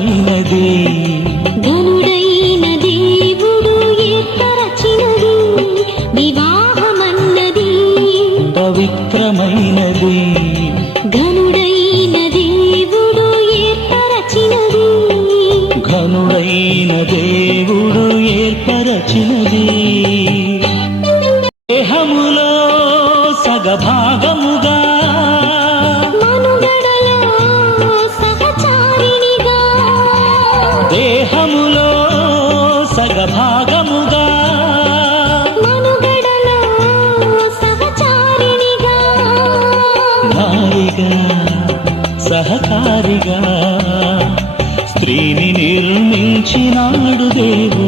పవిత్రమైనది. ఘనుడైన దేవుడు ఏర్పరచినది వివాహమన్నది. పవిత్రమైనది. ఘనుడైన దేవుడు ఏర్పరచినది. ఘనుడైన దేవుడు ఏర్పరచినది. దేహములో సగభాగముగా మనుగడలో సహచారిణిగా. దేహములో సగభాగముగా మనుగడలో సహచారిణిగా. నారిగా సహకారిగా స్త్రీని నిర్మించినాడు దేవుడు.